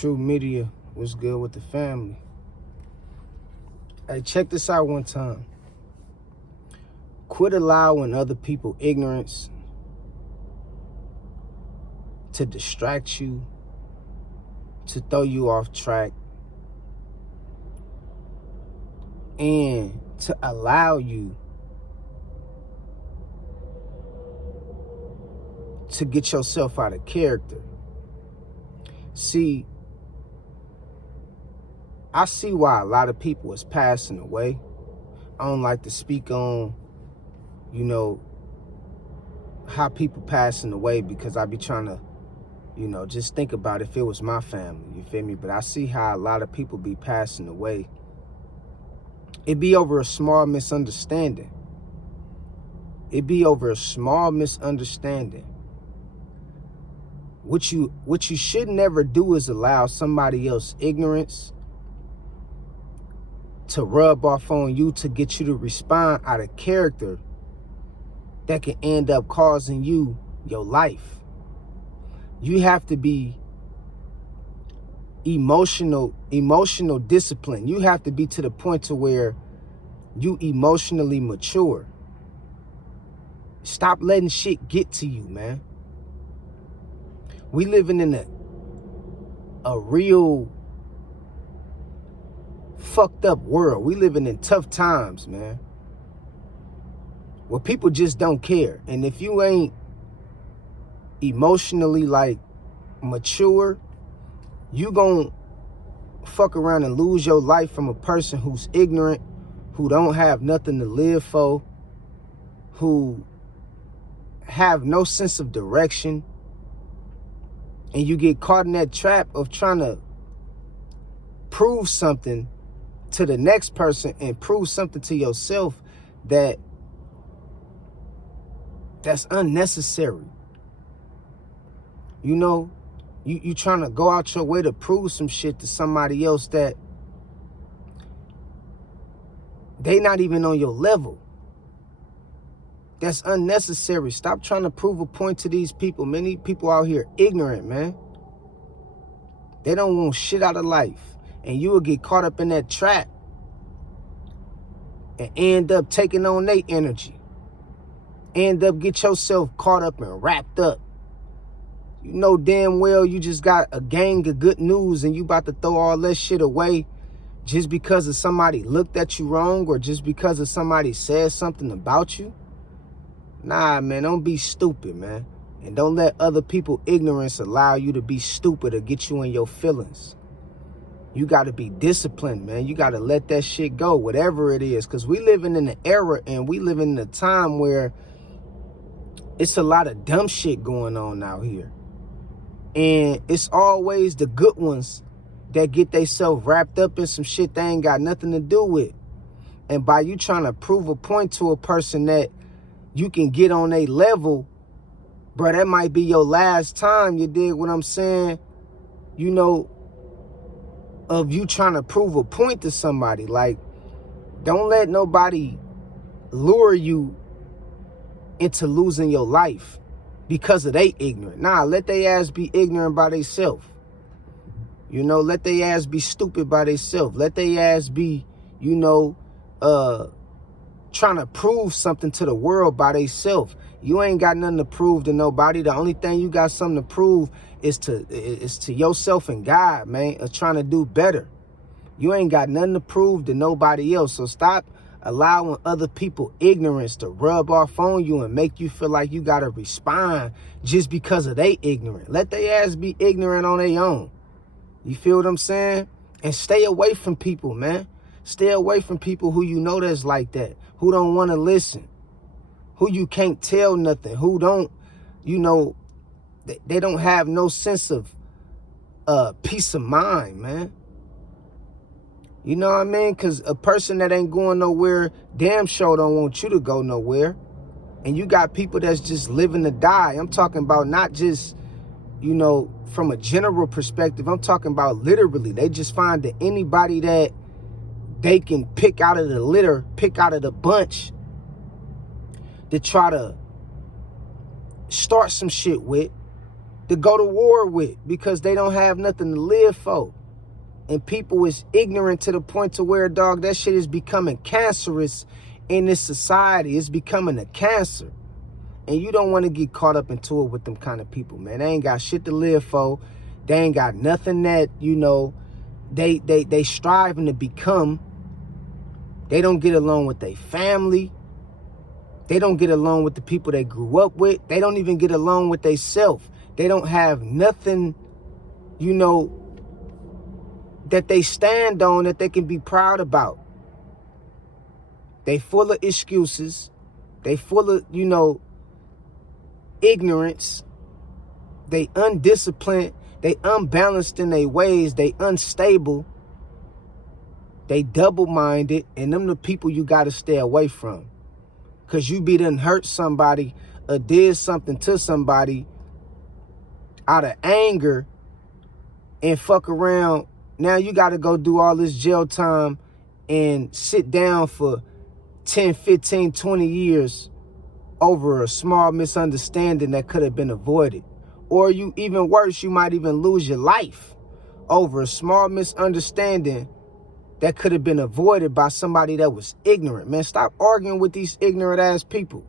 True Media was good with the family. Hey, check this out one time. Quit allowing other people's ignorance to distract you, to throw you off track, and to allow you to get yourself out of character. See, I see why a lot of people is passing away. I don't like to speak on, how people passing away, because I be trying to, just think about if it was my family, you feel me? But I see how a lot of people be passing away. It be over a small misunderstanding. What you should never do is allow somebody else's ignorance to rub off on you to get you to respond out of character that can end up causing you your life. You have to be emotional discipline. You have to be to the point to where you emotionally mature. Stop letting shit get to you, man. We living in a real fucked up world. We living in tough times, man, where people just don't care. And if you ain't emotionally mature, you gon' fuck around and lose your life from a person who's ignorant, who don't have nothing to live for, who have no sense of direction. And you get caught in that trap of trying to prove something to the next person and prove something to yourself that's unnecessary. You trying to go out your way to prove some shit to somebody else that they not even on your level. That's unnecessary. Stop trying to prove a point to these people. Many people out here ignorant, man. They don't want shit out of life. And you will get caught up in that trap and end up taking on their energy. End up get yourself caught up and wrapped up. You know damn well you just got a gang of good news and you about to throw all that shit away just because of somebody looked at you wrong or just because of somebody said something about you. Nah, man, don't be stupid, man. And don't let other people's ignorance allow you to be stupid or get you in your feelings. You got to be disciplined, man. You got to let that shit go, whatever it is. Because we living in an era and we living in a time where it's a lot of dumb shit going on out here. And it's always the good ones that get themselves wrapped up in some shit they ain't got nothing to do with. And by you trying to prove a point to a person that you can get on a level, bro, that might be your last time, you dig what I'm saying? Of you trying to prove a point to somebody. Don't let nobody lure you into losing your life because of they ignorant. Nah, let they ass be ignorant by themselves. Let they ass be stupid by themselves. Let they ass be, trying to prove something to the world by themselves. You ain't got nothing to prove to nobody. The only thing you got something to prove is to yourself and God, man, of trying to do better. You ain't got nothing to prove to nobody else. So stop allowing other people ignorance to rub off on you and make you feel like you got to respond just because of they ignorant. Let they ass be ignorant on their own. You feel what I'm saying? And stay away from people, man. Stay away from people who you know that's like that, who don't want to listen, who you can't tell nothing, who don't, they don't have no sense of peace of mind, man. You know what I mean? Because a person that ain't going nowhere damn sure don't want you to go nowhere. And you got people that's just living to die. I'm talking about not just, from a general perspective. I'm talking about literally. They just find that anybody that they can pick out of the litter, pick out of the bunch to try to start some shit with, to go to war with because they don't have nothing to live for. And people is ignorant to the point to where, dog, that shit is becoming cancerous in this society. It's becoming a cancer. And you don't want to get caught up into it with them kind of people, man. They ain't got shit to live for. They ain't got nothing that, you know, they striving to become. They don't get along with their family. They don't get along with the people they grew up with. They don't even get along with themselves. They don't have nothing, you know, that they stand on that they can be proud about. They full of excuses. They full of, you know, ignorance. They undisciplined. They unbalanced in their ways. They unstable. They double-minded. And them the people you got to stay away from. Because you be done hurt somebody or did something to somebody out of anger and fuck around. Now you got to go do all this jail time and sit down for 10, 15, 20 years over a small misunderstanding that could have been avoided. Or you, even worse, you might even lose your life over a small misunderstanding that could have been avoided by somebody that was ignorant. Man, stop arguing with these ignorant ass people.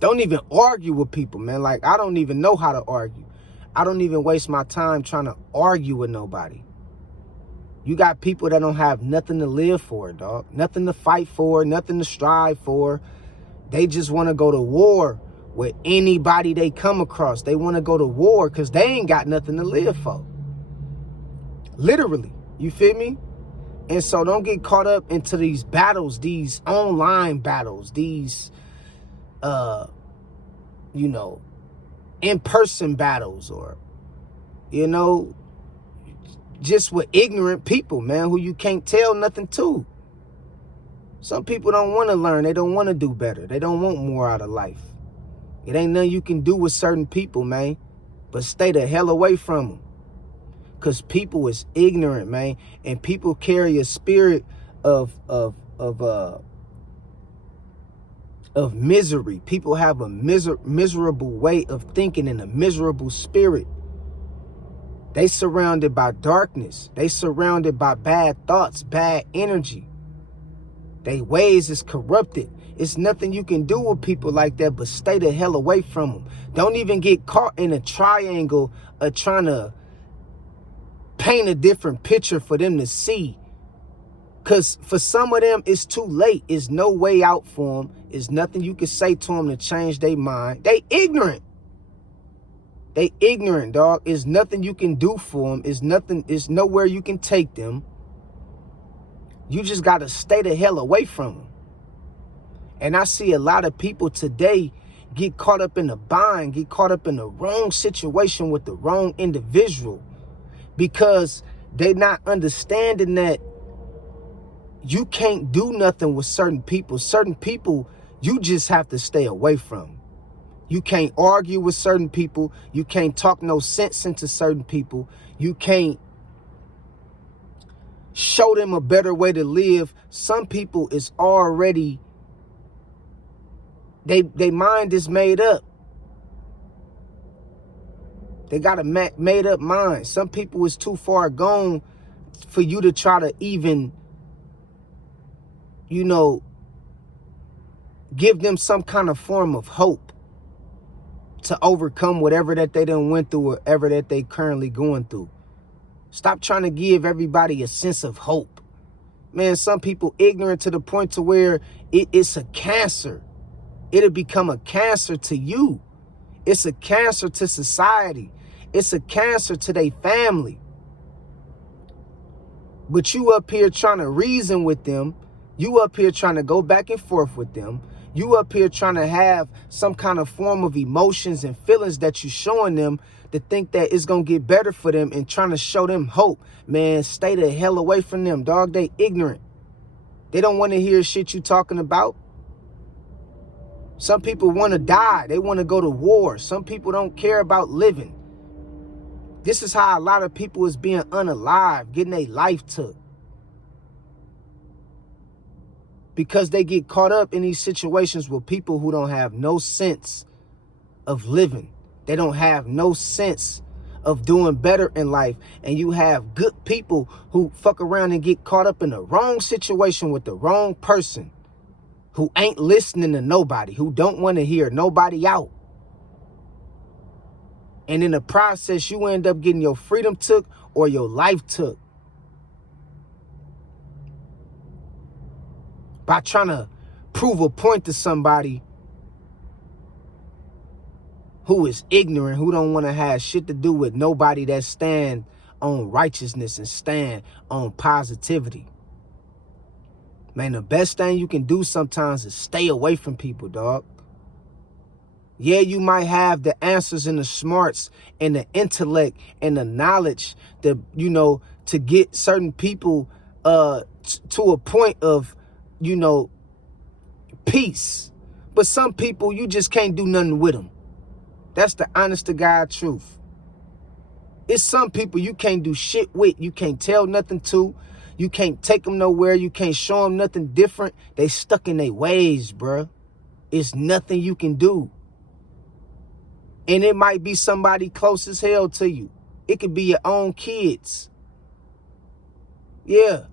Don't even argue with people, man. Like, I don't even know how to argue. I don't even waste my time trying to argue with nobody. You got people that don't have nothing to live for, dog. Nothing to fight for, nothing to strive for. They just want to go to war with anybody they come across. They want to go to war because they ain't got nothing to live for. Literally, you feel me? And so don't get caught up into these battles, these online battles, these, you know, in-person battles, or, you know, just with ignorant people, man, who you can't tell nothing to. Some people don't want to learn. They don't want to do better. They don't want more out of life. It ain't nothing you can do with certain people, man, but stay the hell away from them. Because people is ignorant, man, and people carry a spirit of misery. People have a miserable way of thinking and a miserable spirit. They surrounded by darkness. They surrounded by bad thoughts, bad energy. They ways is corrupted. It's nothing you can do with people like that but stay the hell away from them. Don't even get caught in a triangle of trying to paint a different picture for them to see. Because for some of them, it's too late. It's no way out for them. It's nothing you can say to them to change their mind. They ignorant. They ignorant, dog. It's nothing you can do for them. It's nothing. It's nowhere you can take them. You just got to stay the hell away from them. And I see a lot of people today get caught up in a bind, get caught up in the wrong situation with the wrong individual because they not understanding that you can't do nothing with certain people. Certain people, you just have to stay away from. You can't argue with certain people. You can't talk no sense into certain people. You can't show them a better way to live. Some people is already, they mind is made up. They got a made up mind. Some people is too far gone for you to try to even, you know, give them some kind of form of hope to overcome whatever that they done went through, whatever that they currently going through. Stop trying to give everybody a sense of hope. Man, some people ignorant to the point to where it's a cancer. It'll become a cancer to you. It's a cancer to society. It's a cancer to their family. But you up here trying to reason with them. You up here trying to go back and forth with them. You up here trying to have some kind of form of emotions and feelings that you showing them to think that it's going to get better for them and trying to show them hope. Man, stay the hell away from them, dog. They ignorant. They don't want to hear shit you talking about. Some people want to die. They want to go to war. Some people don't care about living. This is how a lot of people is being unalive, getting their life took. Because they get caught up in these situations with people who don't have no sense of living. They don't have no sense of doing better in life. And you have good people who fuck around and get caught up in the wrong situation with the wrong person, who ain't listening to nobody, who don't want to hear nobody out. And in the process, you end up getting your freedom took or your life took by trying to prove a point to somebody who is ignorant, who don't want to have shit to do with nobody that stand on righteousness and stand on positivity. Man, the best thing you can do sometimes is stay away from people, dog. Yeah, you might have the answers and the smarts and the intellect and the knowledge that, you know, to get certain people to a point of, you know, peace. But some people, you just can't do nothing with them. That's the honest to God truth. It's some people you can't do shit with. You can't tell nothing to. You can't take them nowhere. You can't show them nothing different. They stuck in their ways, bruh. It's nothing you can do. And it might be somebody close as hell to you. It could be your own kids. Yeah.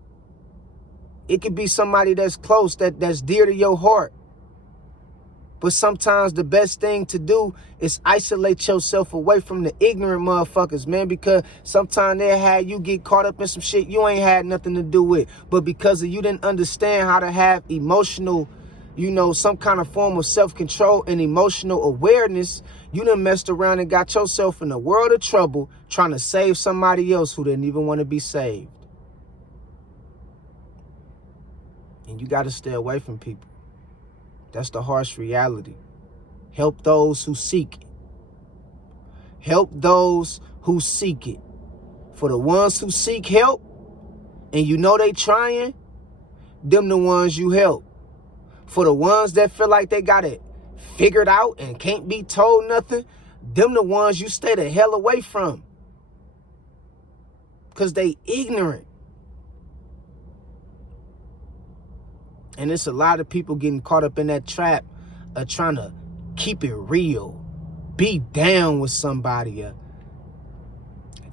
It could be somebody that's close, that's dear to your heart. But sometimes the best thing to do is isolate yourself away from the ignorant motherfuckers, man, because sometimes they'll have you get caught up in some shit you ain't had nothing to do with. But because you didn't understand how to have emotional, you know, some kind of form of self-control and emotional awareness, you done messed around and got yourself in a world of trouble trying to save somebody else who didn't even want to be saved. And you got to stay away from people. That's the harsh reality. Help those who seek it. Help those who seek it. For the ones who seek help, and you know they trying, them the ones you help. For the ones that feel like they got it figured out and can't be told nothing, them the ones you stay the hell away from. Because they ignorant. And it's a lot of people getting caught up in that trap of trying to keep it real. Be down with somebody.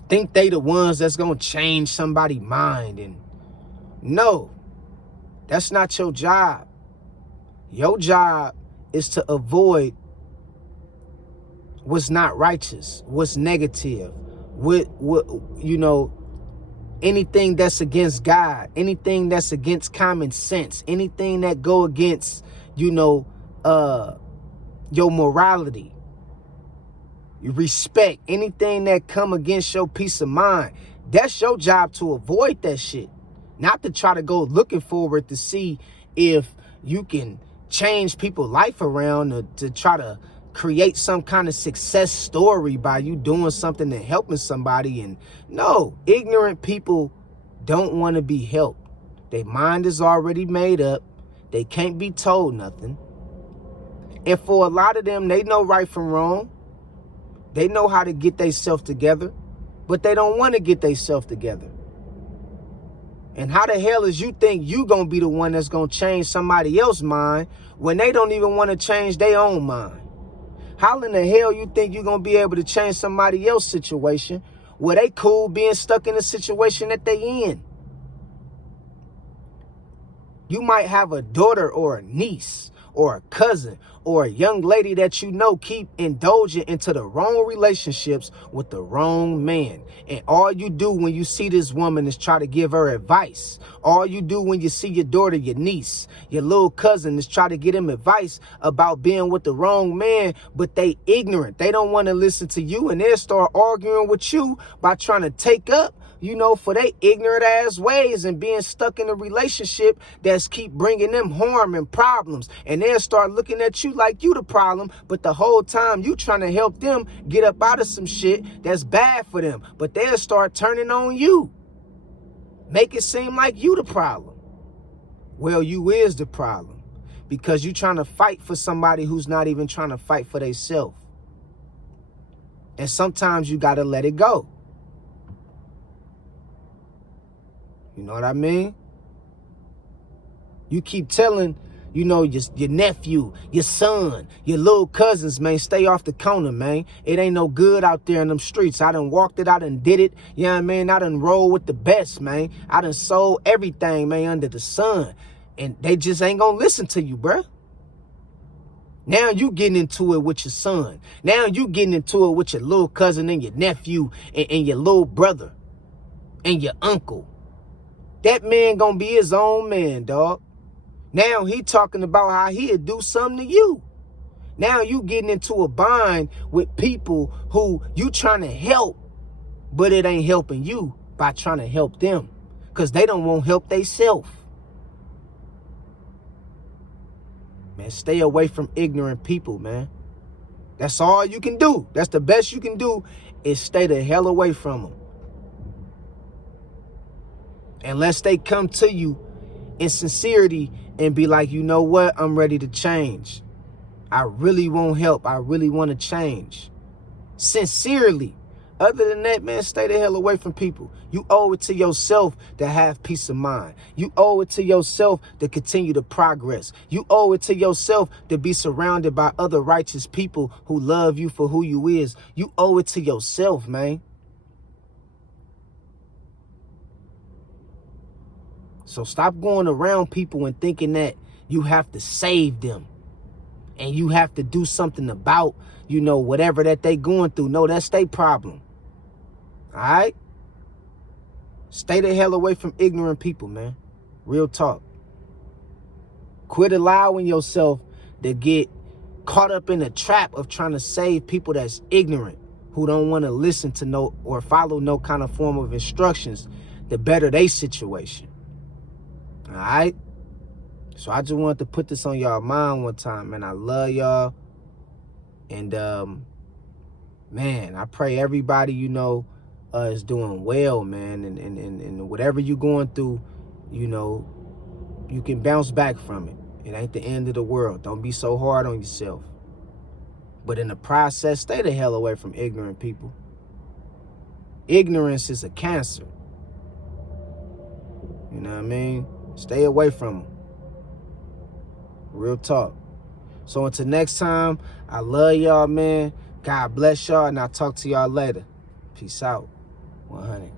Think they the ones that's going to change somebody's mind. And no, that's not your job. Your job is to avoid what's not righteous, what's negative, what you know, anything that's against God, anything that's against common sense, anything that go against, you know, your morality, your respect, anything that come against your peace of mind. That's your job, to avoid that shit. Not to try to go looking forward to see if you can change people's life around, to try to create some kind of success story by you doing something and helping somebody. And no, ignorant people don't want to be helped. Their mind is already made up. They can't be told nothing. And for a lot of them, they know right from wrong. They know how to get themselves together, but they don't want to get themselves together. And how the hell is you think you gonna be the one that's gonna change somebody else's mind when they don't even want to change their own mind? How in the hell you think you're going to be able to change somebody else's situation where they cool being stuck in the situation that they in? You might have a daughter or a niece or a cousin or a young lady that you know keep indulging into the wrong relationships with the wrong man. And all you do when you see this woman is try to give her advice. All you do when you see your daughter, your niece, your little cousin is try to get him advice about being with the wrong man, but they ignorant. They don't want to listen to you, and they'll start arguing with you by trying to take up, you know, for they ignorant ass ways and being stuck in a relationship that's keep bringing them harm and problems. And they'll start looking at you like you the problem, but the whole time you trying to help them get up out of some shit that's bad for them. But they'll start turning on you. Make it seem like you the problem. Well, you is the problem, because you trying to fight for somebody who's not even trying to fight for themselves. And sometimes you got to let it go. You know what I mean? You keep telling, you know, your nephew, your son, your little cousins, man, stay off the corner, man. It ain't no good out there in them streets. I done walked it, I done did it. You know what I mean? I done rolled with the best, man. I done sold everything, man, under the sun. And they just ain't gonna listen to you, bruh. Now you getting into it with your son. Now you getting into it with your little cousin and your nephew and your little brother and your uncle. That man gonna be his own man, dog. Now he talking about how he'll do something to you. Now you getting into a bind with people who you trying to help, but it ain't helping you by trying to help them because they don't want help theyself. Man, stay away from ignorant people, man. That's all you can do. That's the best you can do is stay the hell away from them. Unless they come to you in sincerity and be like, you know what? I'm ready to change. I really want help. I really want to change. Sincerely. Other than that, man, stay the hell away from people. You owe it to yourself to have peace of mind. You owe it to yourself to continue to progress. You owe it to yourself to be surrounded by other righteous people who love you for who you is. You owe it to yourself, man. So stop going around people and thinking that you have to save them and you have to do something about, you know, whatever that they going through. No, that's their problem. All right? Stay the hell away from ignorant people, man. Real talk. Quit allowing yourself to get caught up in the trap of trying to save people that's ignorant, who don't want to listen to no or follow no kind of form of instructions to better their situation. All right? So I just wanted to put this on y'all mind one time, man. I love y'all. And, man, I pray everybody, you know, is doing well, man. And whatever you're going through, you know, you can bounce back from it. It ain't the end of the world. Don't be so hard on yourself. But in the process, stay the hell away from ignorant people. Ignorance is a cancer. You know what I mean? Stay away from them. Real talk. So until next time, I love y'all, man. God bless y'all, and I'll talk to y'all later. Peace out. 100.